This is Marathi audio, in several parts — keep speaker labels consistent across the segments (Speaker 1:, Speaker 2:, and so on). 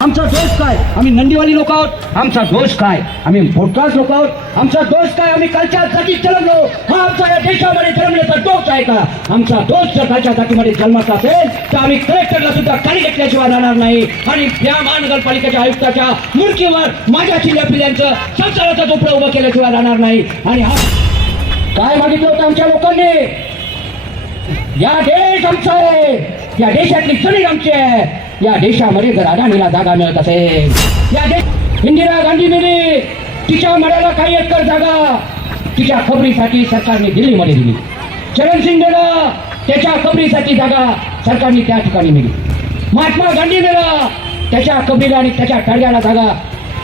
Speaker 1: आमचा दोष काय? आम्ही नंदीवाली लोक आहोत. आमचा दोष काय? आम्ही भोटकास लोक आहोत. आमचा दोष काय? आम्ही कालच्या जातीत जन्मलो हा आमचा या देशामध्ये जन्मण्याचा दोष आहे का? आमचा दोष जर कालच्या जातीमध्ये जन्माचा असेल तर आम्ही कलेक्टरला सुद्धा खाली घेतल्याशिवाय राहणार नाही. आणि या महानगरपालिकेच्या आयुक्ताच्या मुडकीवर माझ्या चिल्ल्या पिल्यांचं संसाराचा झोपडं उभं केल्याशिवाय राहणार नाही. आणि हा काय मागितलं होतं आमच्या लोकांनी? या देश आमचा आहे. या देशातली जमीन आमची आहे. या देशामध्ये जर अदानीला जागा मिळत असेल या देश इंदिरा गांधी मिली तिच्या मड्याला काही एकर जागा तिच्या खबरीसाठी सरकारने दिल्लीमध्ये दिली. चरण सिंगला त्याच्या खबरीसाठी जागा सरकारने त्या ठिकाणी दिली महात्मा गांधी मिळा त्याच्या कबरीला आणि त्याच्या टाळ्याला जागा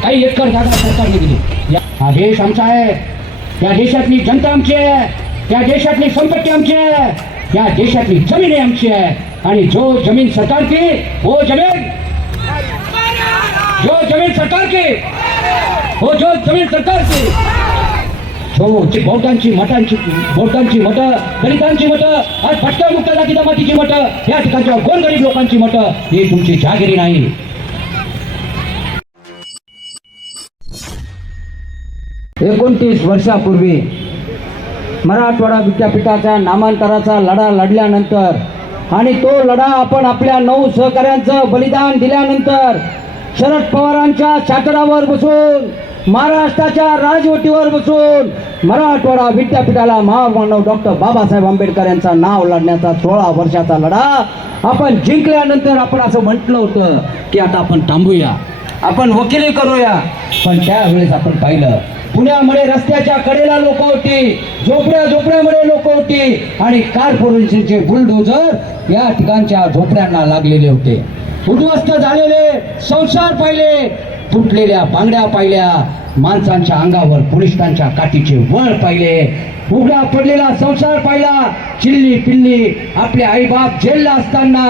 Speaker 1: काही एकर जागा सरकारने दिली. या- हा देश आमचा आहे. या देशातली जनता आमची आहे. या देशातली संपत्ती आमची आहे. या देशातली जमीन आमची आहे. आणि जो जमीन सरकार की वो जमीन जो जमीन सरकार की हो जो जमीन सरकार की जो बौद्धांची मठांची बौद्धांची मठं दलितांची मठं आज भटक्यामुक्त जाती जमातीची मठं या ठिकाणच्या गोरगरीब लोकांची मठं ही तुमची जागिरी नाही. एकोणतीस वर्षापूर्वी मराठवाडा विद्यापीठाच्या नामांतराचा लढा लढल्यानंतर आणि तो लढा आपण आपल्या नऊ सहकाऱ्यांचं बलिदान दिल्यानंतर शरद पवारांच्या चातरावर बसून महाराष्ट्राच्या राजवटीवर बसून मराठवाडा विद्यापीठाला महामानव डॉक्टर बाबासाहेब आंबेडकर यांचं नाव लढण्याचा सोळा वर्षाचा लढा आपण जिंकल्यानंतर आपण असं म्हटलं होतं की आता आपण थांबूया. आपण वकिली करूया. पण त्यावेळेस आपण पाहिलं पुण्यामध्ये रस्त्याच्या कडेला लोक होती झोपड्या झोपड्यामध्ये लोक होती आणि कार्पोरेशनचे बुलडोजर या ठिकाणच्या झोपड्यांना लागलेले होते. उद्ध्वस्त झालेले संसार पाहिले तुटलेल्या बांगड्या पाहिल्या माणसांच्या अंगावर पोलिसांच्या काठीचे वळ पाहिले उघडा पडलेला संसार पाहिला चिल्ली पिल्ली आपले आईबाप जेलला असताना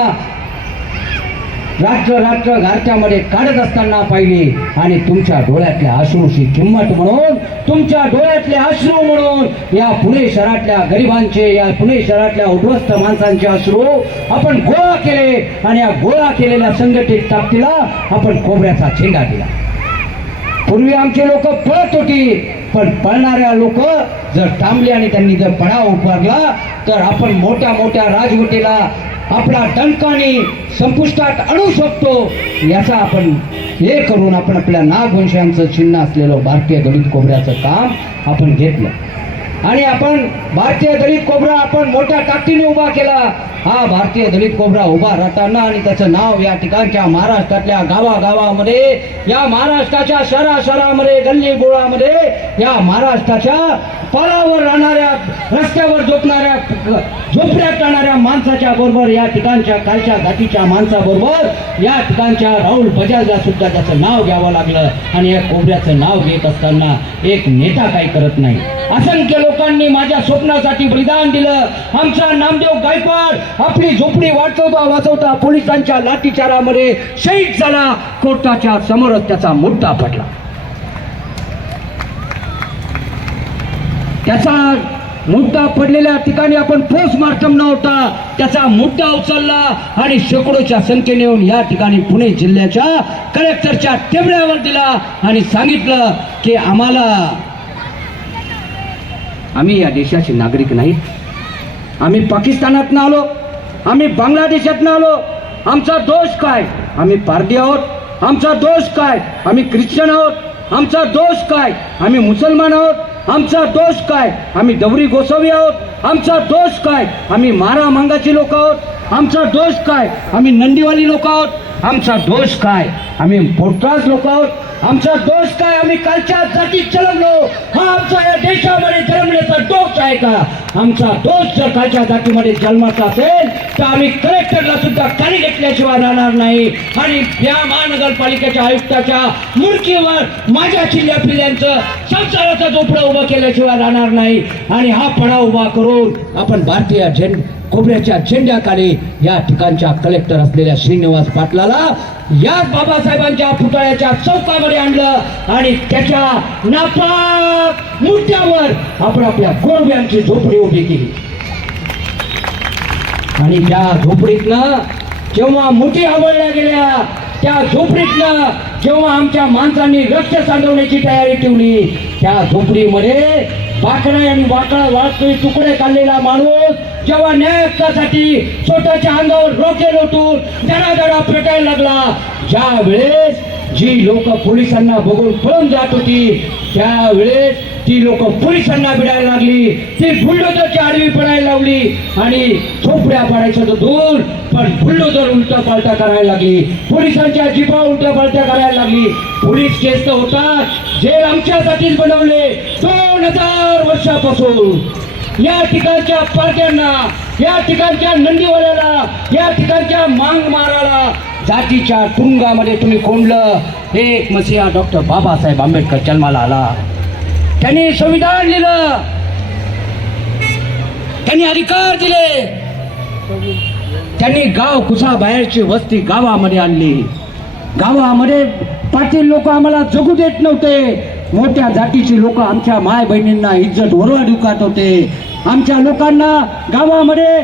Speaker 1: रात्र रात्र घरच्यामध्ये काढत असताना पाहिली आणि तुमच्या डोळ्यातल्या अश्रूची किंमत म्हणून तुमच्या डोळ्यातले अश्रू म्हणून या पुणे शहरातल्या गरिबांचे या पुणे शहरातल्या उद्ध्वस्त माणसांचे अश्रू आपण गोळा केले आणि या गोळा केलेल्या संघटित ताकदीला आपण कोबऱ्याचा झेंडा दिला. पूर्वी आमचे लोक पळत होती पण पळणाऱ्या लोक जर थांबले आणि त्यांनी जर पडाव उभारला तर आपण मोठ्या मोठ्या राजवटीला आपला डंकाने संपुष्टात आणू शकतो याचा आपण हे करून आपण आपल्या नागवंशांचं चिन्ह असलेलं भारतीय दलित कोबऱ्याचं काम आपण घेतलं. आणि आपण भारतीय दलित कोबरा आपण मोठ्या ताकदीने उभा केला. हा भारतीय दलित कोबरा उभा राहताना आणि त्याचं नाव या ठिकाणच्या महाराष्ट्रातल्या गावागावामध्ये या महाराष्ट्राच्या शहरा शहरामध्ये गल्ली बोळामध्ये या महाराष्ट्राच्या पळावर राहणाऱ्या रस्त्यावर झोपणाऱ्या झोपड्यात राहणाऱ्या माणसाच्या बरोबर या ठिकाणच्या कालच्या जातीच्या माणसाबरोबर या ठिकाणच्या राहुल बजाजला सुद्धा त्याचं नाव घ्यावं लागलं. आणि या कोबऱ्याचं नाव घेत असताना एक नेता काही करत नाही. असंख्य लोकांनी माझ्या स्वप्नासाठी बलिदान दिलं. आमचा नामदेव गायकवाड आपली झोपडी वाचवता वाचवता पोलिसांच्या लाठीचारामध्ये शहीद झाला. कोर्टाच्या समोरच त्याचा मुद्दा पडला. त्याचा मुद्दा पडलेल्या ठिकाणी आपण पोस्टमार्टम नव्हता. त्याचा मुद्दा उचलला आणि शेकडोच्या संख्येने येऊन या ठिकाणी पुणे जिल्ह्याच्या कलेक्टरच्या टेबड्यावर दिला आणि सांगितलं की आम्हाला आम्ही या देशाचे नागरिक नाहीत आम्ही पाकिस्तानातनं आलो. आम्ही बांगलादेशातनं आलो. आमचा दोष काय? आम्ही पारधी आहोत. आमचा दोष काय? आम्ही ख्रिश्चन आहोत. आमचा दोष काय? आम्ही मुसलमान आहोत. आमचा दोष काय? आम्ही दवरी गोसावी आहोत. आमचा दोष काय? आम्ही मारा मांगाची लोक आहोत. आमचा दोष काय? आम्ही नंदीवाली लोक आहोत. आमचा दोष काय? आम्ही पोटराज लोक आहोत. आमचा दोष काय? आम्ही कालच्या जातीत जन्मलो हा आमचा या देशामध्ये जन्मण्याचा दोष आहे का? आमचा दोष जर कालच्या जातीमध्ये जन्माचा असेल तर आम्ही कलेक्टरला सुद्धा खाली घेतल्याशिवाय राहणार नाही. आणि या महानगरपालिकेच्या आयुक्ताच्या मूर्तीवर माझ्या चिल्ल्या पिल्यांचं संसाराचा झोपडं उभं केल्याशिवाय राहणार नाही. आणि हा पडा उभा करून आपण भारतीय झेंड कोबऱ्याच्या झेंड्याखाली या ठिकाणच्या कलेक्टर असलेल्या श्रीनिवास पाटलाला या बाबासाहेबांच्या पुतळ्याच्या चौकामध्ये आणलं आणि त्याच्या नापाक मुठ्यावर आपण आपल्या गोरव्यांची झोपडी उभी केली. आणि त्या झोपडीतनं जेव्हा मुठी आवडल्या गेल्या त्या झोपडीतनं जेव्हा आमच्या माणसांनी रक्त सांडवण्याची तयारी ठेवली त्या झोपडीमध्ये वाकडा आणि वाकडा वाळकरी तुकडे काढलेला माणूस. जेव्हा न्याय हक्कासाठी स्वतःच्या अंगावर रोखे लोटून धडाधडा पेटायला लागला. ज्या वेळेस जी लोक पोलिसांना बघून पळून जात होती त्यावेळेस ती लोक पोलिसांना भिडायला लागली ती बुलडोजरची आडवी पडायला लावली आणि झोपड्या पाडायचं तर दूर पण बुलडोजर उलटा पालटा करायला लागली. पोलिसांच्या जिपा उलट्या पालट्या करायला लागली. पोलीस केस तर होतात जेल आमच्यासाठीच बनवले दोन हजार वर्षापासून. या ठिकाणच्या पार्ट्यांना या ठिकाणच्या नंदीवाल्याला या ठिकाणच्या मांग माराला जातीच्या तुरुंगामध्ये तुम्ही कोंडलं. एक मसीहा डॉक्टर बाबासाहेब आंबेडकर जन्माला आला. त्यांनी संविधान लिहिलं. त्यांनी अधिकार दिले. त्यांनी गाव कुसा बाहेरची वस्ती गावामध्ये आणली. गावामध्ये पाटील लोक आम्हाला जगू देत नव्हते. मोठ्या जातीची लोक आमच्या माय बहिणींना इज्जत वरवा दुखात होते. आमच्या लोकांना गावामध्ये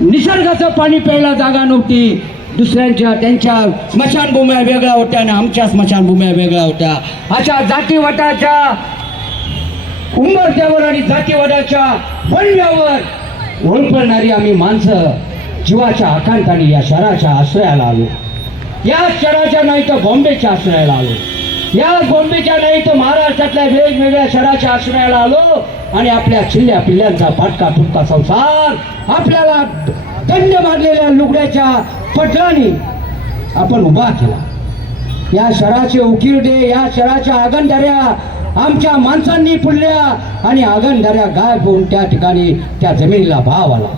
Speaker 1: निसर्गाचं पाणी प्यायला जागा नव्हती. दुसऱ्यांच्या त्यांच्या स्मशानभूम्या वेगळ्या होत्या आणि आमच्या स्मशानभूम्या वेगळ्या होत्या. अशा जातीवाटाच्या उंबरत्यावर आणि जातीवादाच्या वणव्यावर ओळखणारी आम्ही माणसं जीवाच्या आकांताने या शहराच्या आश्रयाला आलो. या शहराच्या नाही तर बॉम्बेच्या आश्रयाला आलो. या बॉम्बेच्या नाही तर महाराष्ट्रातल्या वेगवेगळ्या शहराच्या आश्रयाला आलो आणि आपल्या चिल्ल्या पिल्ल्यांचा फाटका फुटका संसार आपल्याला दंड मारलेल्या लुगड्याच्या पटलाने आपण उभा केला. या शहराचे उकिरडे या शहराच्या आगंधाऱ्या आमच्या माणसांनी फुलल्या आणि आगंधाऱ्या गायब होऊन त्या ठिकाणी त्या जमिनीला भाव आला.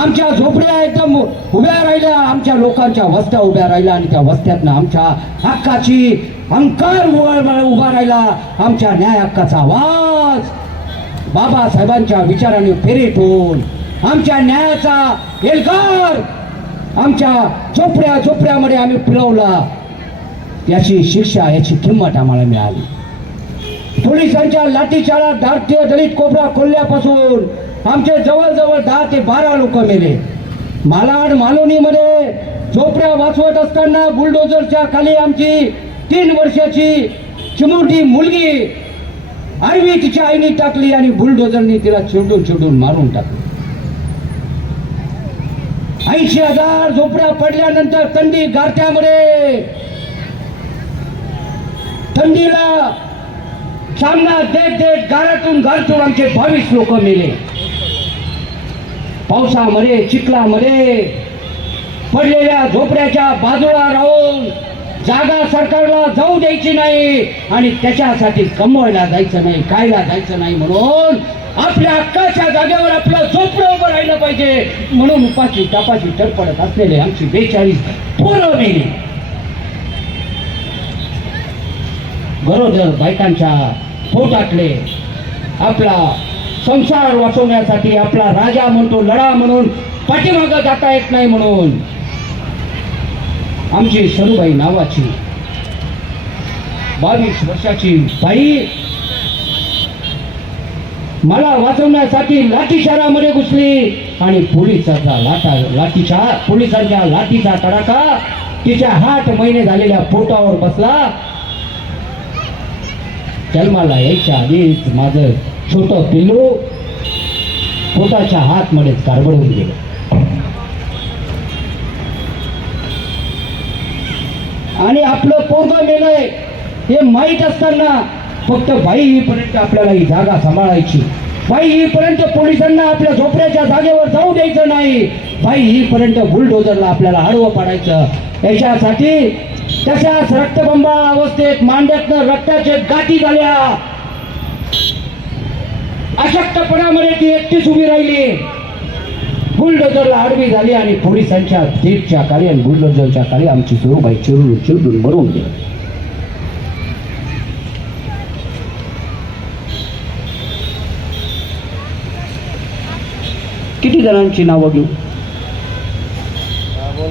Speaker 1: आमच्या झोपड्या एकदम उभ्या राहिल्या आमच्या लोकांच्या वस्त्या उभ्या राहिल्या आणि त्या वस्त्यातनं आमच्या हक्काची अंकार उभा उभा राहिला. आमच्या न्याय हक्काचा आवाज. बाबासाहेबांच्या विचाराने प्रेरित होऊन आमच्या न्यायाचा एल्गार आमच्या झोपड्या झोपड्यामध्ये आम्ही फिरवला याची शिक्षा याची किंमत आम्हाला मिळाली. पोलिसांच्या लाठीचारात भारतीय दलित कोपरा खोलल्यापासून आमचे जवळजवळ दहा ते बारा लोक मेले. मालाड मालोनीमध्ये झोपड्या वाचवत असताना बुलडोजरच्या खाली आमची तीन वर्षाची चिमुरटी मुलगी आरवी तिच्या आईने टाकली आणि बुलडोजरने तिला चिरडून चिडून मारून टाकली. ऐंशी हजार झोपड्या पडल्यानंतर थंडी गारठ्यामध्ये थंडीला सामना देत देत गारातून गारतून आमचे बावीस लोक मेले. पावसामध्ये चिखलामध्ये पडलेल्या झोपड्याच्या बाजूला राहून जागा सरकारला जाऊ द्यायची नाही आणि त्याच्यासाठी कमवायला जायचं नाही खायला जायचं नाही म्हणून आपल्या हक्काच्या जागेवर आपलं झोपडं उभं राहिलं पाहिजे. म्हणून उपाशी तापाची तडपडत असलेले आमची बेचाळीस पोरं मेली. गरोदर बायकांच्या पोटातले आपला संसार वाचवण्यासाठी आपला राजा म्हणतो लढा म्हणून पाठीमागं जाता येत नाही म्हणून. आमची सरुबाई नावाची बावीस वर्षाची बाई मला वाचवण्यासाठी लाठीचारामध्ये घुसली आणि पोलिसाचा लाटा लाठीचा पोलिसांच्या लाठीचा तडाखा तिच्या आठ महिने झालेल्या पोटावर बसला. जन्माला यायच्या आधीच माझं छोटं पिल्लू पोटाच्या हातमध्ये कारबडून गेलं. आणि आपलं पोरग मेलंय हे माहीत असताना फक्त बाई येईपर्यंत आपल्याला ही जागा सांभाळायची. बाई येईपर्यंत पोलिसांना आपल्या झोपड्याच्या जागेवर जाऊ द्यायचं नाही. बाई येईपर्यंत बुलडोजरला आपल्याला आडवं पाडायचं. याच्यासाठी तशाच रक्तबंबा अवस्थेत मांड्यातनं रक्ताचे गाठी झाल्या. अशक्तपणामध्ये ती एकटीच उभी राहिली. बुलडोजरला आडवी झाली आणि पोलिसांच्या जीपच्या खाली आणि बुलडोजरच्या खाली आमची सुरूबाई चिरडून चिरडून मरून गेली. किती जणांची नावं घेऊ?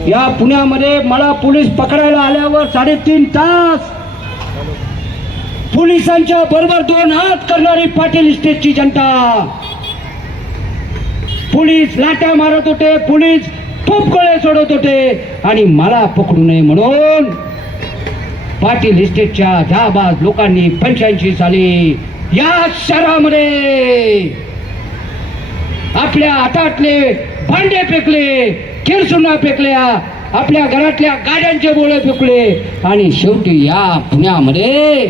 Speaker 1: या पुण्यामध्ये मला पोलीस पकडायला आल्यावर साडेतीन तास पोलिसांच्या बरोबर दोन हात करणारी पाटील स्टेटची जनता. पोलीस लाट्या मारत होते पोलीस खूप सोडत होते आणि मला पकडू नये म्हणून पाटील इस्टेटच्या जहाबाज लोकांनी पंच्याऐंशी साली या शहरामध्ये आपल्या हातातले भांडे फेकले. चुना फेकल्या आपल्या घरातल्या गाड्यांचे बोळे फेकले आणि शेवटी या पुण्यामध्ये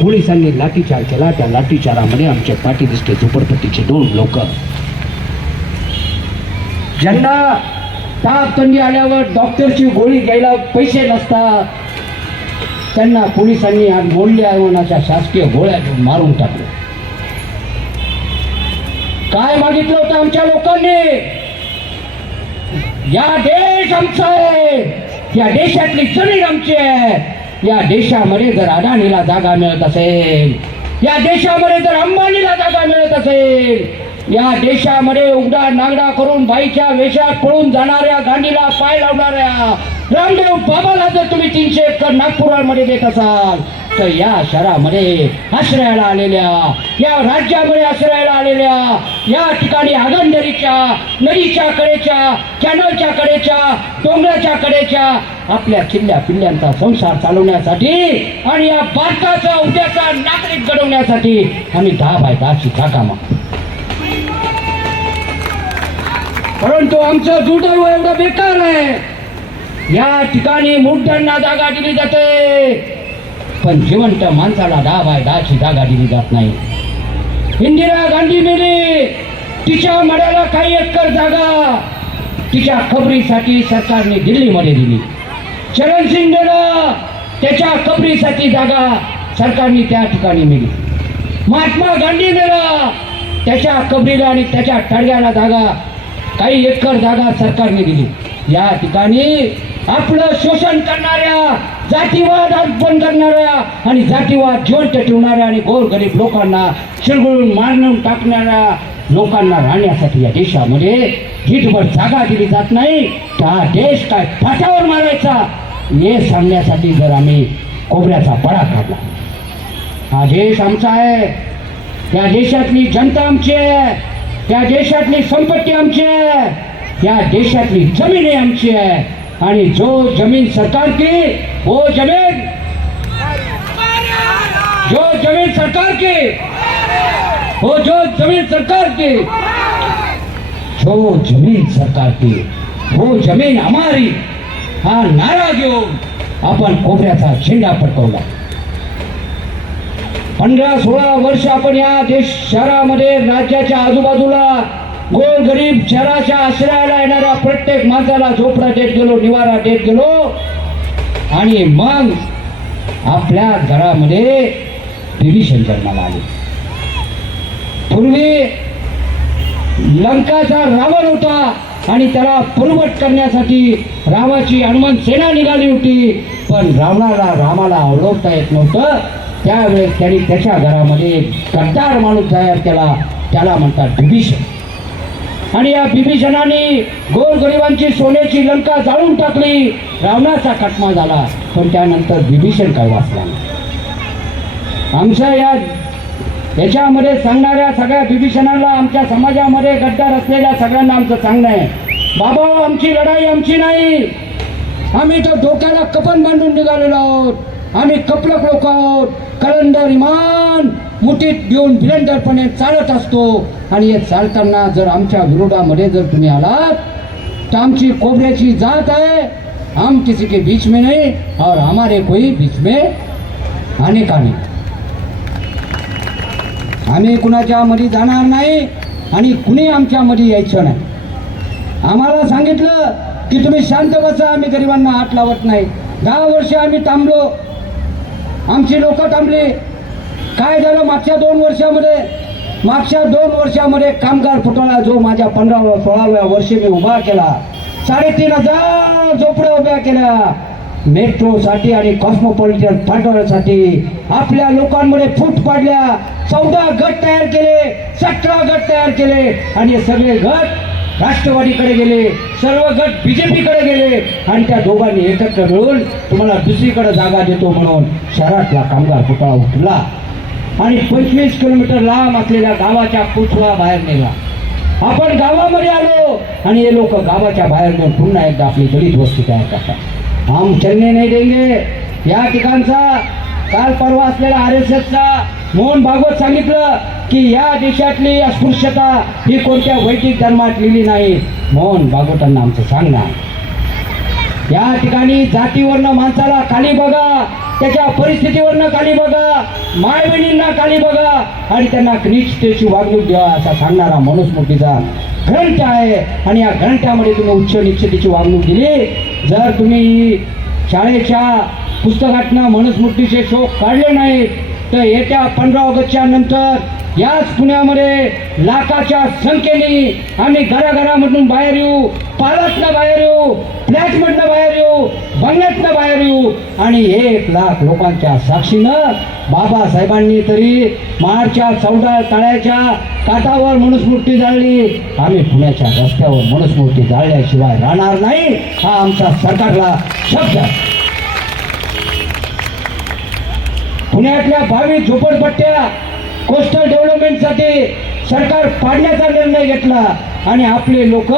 Speaker 1: पोलिसांनी लाठीचार केला. त्या लाठीचारामध्ये आमचे पाटील दिसते झोपडपट्टीचे दोन लोक. ज्यांना ताप थंडी आल्यावर डॉक्टरची गोळी घ्यायला पैसे नसतात त्यांना पोलिसांनी आज मोडल्या अशा शासकीय गोळ्या मारून टाकले. काय मागितलं होतं आमच्या लोकांनी? या देश आमचा आहे. या देशातली जमीन आमची आहे. या देशामध्ये जर अडाणीला जागा मिळत असेल या देशामध्ये जर अंबानीला जागा मिळत असेल या देशामध्ये उघडा नागडा करून बाईच्या वेशात पळून जाणाऱ्या गांडीला पाय लावणाऱ्या रामदेव बाबाला तीनशे एकर नागपुरामध्ये देत असाल तर या शहरामध्ये आश्रयाला आलेल्या या राज्यामध्ये आश्रयाला आलेल्या या ठिकाणी आगंदरीच्या नदीच्या कडेच्या कॅनलच्या कडेच्या डोंगराच्या कडेच्या आपल्या किल्ल्या पिल्ल्यांचा संसार चालवण्यासाठी आणि या भारताचा उद्याचा नागरिक घडवण्यासाठी आम्ही दहा बाय दहाची जागा मागतो. परंतु आमचं दुर्दैव एवढं बेकार आहे. या ठिकाणी मुठ्यांना जागा दिली जाते. पण जिवंत माणसाला दहा बाय दहाची जागा दिली जात नाही. इंदिरा गांधी मेली तिच्या मड्याला काही एकर जागा. तिच्या खबरीसाठी सरकारने दिल्लीमध्ये दिली. चरण सिंग त्याच्या खबरीसाठी जागा सरकारने त्या ठिकाणी मिली महात्मा गांधी मेला त्याच्या कबरीला आणि त्याच्या टडग्याला जागा काही एकर जागा सरकारने दिली. या ठिकाणी आपलं शोषण करणाऱ्या जातीवाद अर्पण करणाऱ्या आणि जातीवाद जिवंत ठेवणाऱ्या आणि गोरगरीब लोकांना चिरगुळून मारून टाकणाऱ्या लोकांना राहण्यासाठी या देशामध्ये हिटभर जागा दिली जात नाही. हा देश काय फाट्यावर मारायचा? हे सांगण्यासाठी जर आम्ही कोबऱ्याचा पडा काढला. हा देश आमचा आहे. त्या देशातली जनता आमची आहे. त्या देशातली संपत्ती आमची आहे. त्या देशातली जमीन आमची आहे. आणि जो जमीन सरकार की वो जमीन जो जमीन सरकार की वो जो जमीन सरकार की जो जमीन सरकार की वो जमीन हमारी हा नारा घेऊन आपण कोपऱ्याचा झेंडा पडकवला पंधरा सोळा वर्ष आपण या देश शहरामध्ये राज्याच्या आजूबाजूला गोर गरीब शहराच्या आश्रयाला येणाऱ्या प्रत्येक माणसाला झोपडा देत गेलो निवारा देत गेलो. आणि मग आपल्या घरामध्ये विभीषण जन्माला आले. पूर्वी लंकाचा रावण होता आणि त्याला पुरवट करण्यासाठी रामाची हनुमान सेना निघाली होती. पण रावणाला रामाला अवलंबता येत नव्हतं. त्यावेळेस त्यांनी त्याच्या घरामध्ये गद्दार माणूस तयार केला. त्याला म्हणतात विभीषण आणि या विभीषणाने गोरगरिबांची सोन्याची लंका जाळून टाकली. रावणाचा खटमा झाला. पण त्यानंतर विभीषण काय वाचला आमच्या या याच्यामध्ये सांगणाऱ्या सगळ्या विभीषणाला आमच्या समाजामध्ये गद्दार असलेल्या सगळ्यांना आमचं सांगणं आहे. बाबा आमची लढाई आमची नाही. आम्ही तर डोक्याला कपन बांधून निघालेलो आहोत. आम्ही कपलक लोक आहोत कलंडर इमान मुठीत घेऊन भिरंदरपणे चालत असतो. आणि हे चालताना जर आमच्या विरोधामध्ये जर तुम्ही आलात तर आमची कोबऱ्याची जात आहे. हम किसी के बीच में नहीं और हमारे कोई बीच में आने का नहीं. आम्ही कुणाच्या मध्ये जाणार नाही आणि कुणी आमच्या मध्ये यायचं नाही. आम्हाला सांगितलं की तुम्ही शांत बसा आम्ही गरिबांना हात लावत नाही. दहा वर्ष आम्ही थांबलो आमची लोक थांबली. काय झालं मागच्या दोन वर्षामध्ये? मागच्या दोन वर्षामध्ये कामगार फुटवला जो माझ्या पंधराव्या सोळाव्या वर्षी मी उभा केला. साडेतीन हजार झोपड्या उभ्या केल्या. मेट्रोसाठी आणि कॉस्मोपॉलिटन फाटवण्यासाठी आपल्या लोकांमध्ये फूट पाडल्या. चौदा गट तयार केले सतरा गट तयार केले आणि हे सगळे गट राष्ट्रवादीकडे गेले सर्व गट बीजेपीकडे गेले आणि त्या दोघांनी एकत्र मिळून तुम्हाला दुसरीकडे जागा देतो म्हणून शहरातला कामगार पुतळा उठला. आणि पंचवीस किलोमीटर लांब असलेल्या गावाच्या पुतळा बाहेर नेला आपण गावामध्ये आलो आणि हे लोक गावाच्या बाहेर नेऊन पुन्हा एकदा आपली दलित वस्ती तयार करतात. हम चलने नाही देंगे. या ठिकाणचा काल परवा असलेला आर एस एसचा मोहन भागवत सांगितलं की या देशातली अस्पृश्यता ही कोणत्या वैदिक धर्मात लिहिली नाही? मोहन भागवतांना आमचं सांगणार या ठिकाणी जातीवरनं माणसाला खाली बघा त्याच्या परिस्थितीवरनं खाली बघा माय बहिणींना खाली बघा आणि त्यांना निष्ठेची वागणूक द्या असा सांगणारा मनुस्मृतीचा ग्रंथ आहे. आणि या ग्रंथामध्ये तुम्ही उच्च निश्चितीची वागणूक दिली. जर तुम्ही शाळेच्या पुस्तकातनं मनुस्मृतीचे शोक काढले नाहीत. तर येत्या पंधरा ऑगस्टच्या नंतर याच पुण्यामध्ये लाखाच्या संख्येने आम्ही घराघरामधून बाहेर येऊ पालातनं बाहेर येऊ फ्लॅटमधनं बाहेर येऊ बंगल्यातनं बाहेर येऊ. आणि एक लाख लोकांच्या साक्षीनं बाबासाहेबांनी तरी मार्चच्या चौदा तळ्याच्या काठावर मनुस्मृती जाळली. आम्ही पुण्याच्या रस्त्यावर मनुस्मृती जाळल्याशिवाय राहणार नाही हा आमचा सरकारला शब्द आहे. पुण्यातल्या बावीस झोपडपट्ट्या कोस्टल डेव्हलपमेंटसाठी सरकार पाडण्याचा निर्णय घेतला. आणि आपले लोक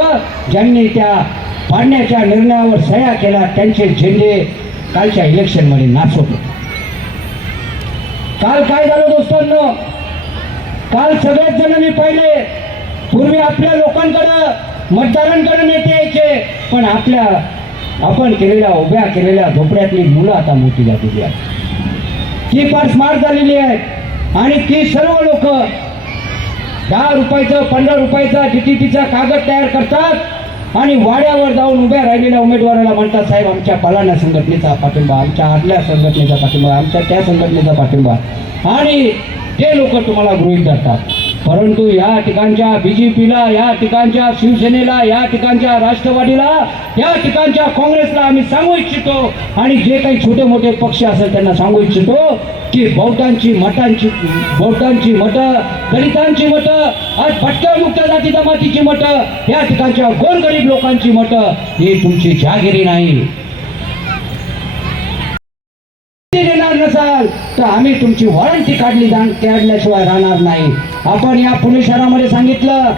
Speaker 1: ज्यांनी त्या पाडण्याच्या निर्णयावर सह्या केला त्यांचे झेंडे कालच्या इलेक्शनमध्ये नाचवले काल काय झालं दोस्तांनो? काल सगळ्याच जण मी पाहिले. पूर्वी आपल्या लोकांकडं मतदारांकडे नेते यायचे. पण आपल्या आपण केलेल्या उभ्या केलेल्या झोपड्यातली मुलं आता मोठी झालेली आहेत. ती फार स्मार्ट झालेली आहेत. आणि ती सर्व लोक दहा रुपयाचं पंधरा रुपयाचा टीटीपीचा कागद तयार करतात आणि वाड्यावर जाऊन उभ्या राहिलेल्या उमेदवाराला म्हणतात साहेब आमच्या पलाना संघटनेचा पाठिंबा आमच्या आदल्या संघटनेचा पाठिंबा आमच्या त्या संघटनेचा पाठिंबा. आणि ते लोक तुम्हाला गृहित धरतात परंतु या ठिकाणच्या बीजेपीला या ठिकाणच्या शिवसेनेला या ठिकाणच्या राष्ट्रवादीला या ठिकाणच्या काँग्रेसला आम्ही सांगू इच्छितो. आणि जे काही छोटे मोठे पक्ष असेल त्यांना सांगू इच्छितो की बहुतांची मठांची बहुतांची मतं दलितांची मतं आज भटक्या मुक्त जाती जमातीची मतं या ठिकाणच्या गोरगरीब लोकांची मतं ही तुमची जागिरी नाही. ती देणार नसाल तर आम्ही तुमची वॉरंटी काढली जाण काढल्याशिवाय राहणार नाही. आपण या पुणे शहरामध्ये सांगितलं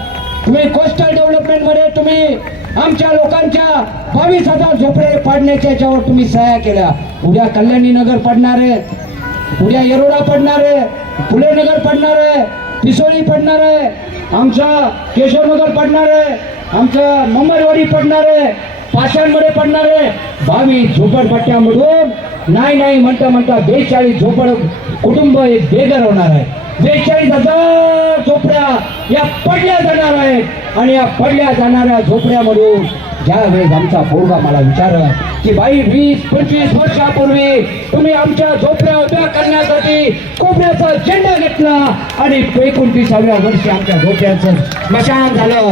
Speaker 1: तुम्ही कोस्टल डेव्हलपमेंटमध्ये तुम्ही आमच्या लोकांच्या बावीस हजार झोपडे पाडण्याच्या याच्यावर तुम्ही सह्या केल्या. उद्या कल्याणी नगर पडणार आहे उद्या येरोडा पडणार आहे फुले नगर पडणार आहे पिसोळी पडणार आहे आमचा केशवनगर पडणार आहे आमचं मुंबईवाडी पडणार आहे. पाषाणमध्ये पडणार आहे बावीस झोपडपट्ट्यामधून नाही नाही म्हणता म्हणता बेचाळीस झोपड कुटुंब एक बेघर होणार आहे. बेचाळीस हजार झोपड्या या पडल्या जाणार आहेत. आणि या पडल्या जाणाऱ्या झोपड्यामधून ज्या वेळेस आमचा पोरगा मला विचार की बाई वीस पंचवीस वर्षापूर्वी तुम्ही आमच्या झोपड्या उभ्या करण्यासाठी कोपऱ्याचा झेंडा घेतला आणि एकोणतीसाव्या वर्षी आमच्या झोपड्याचं स्मशान झालं.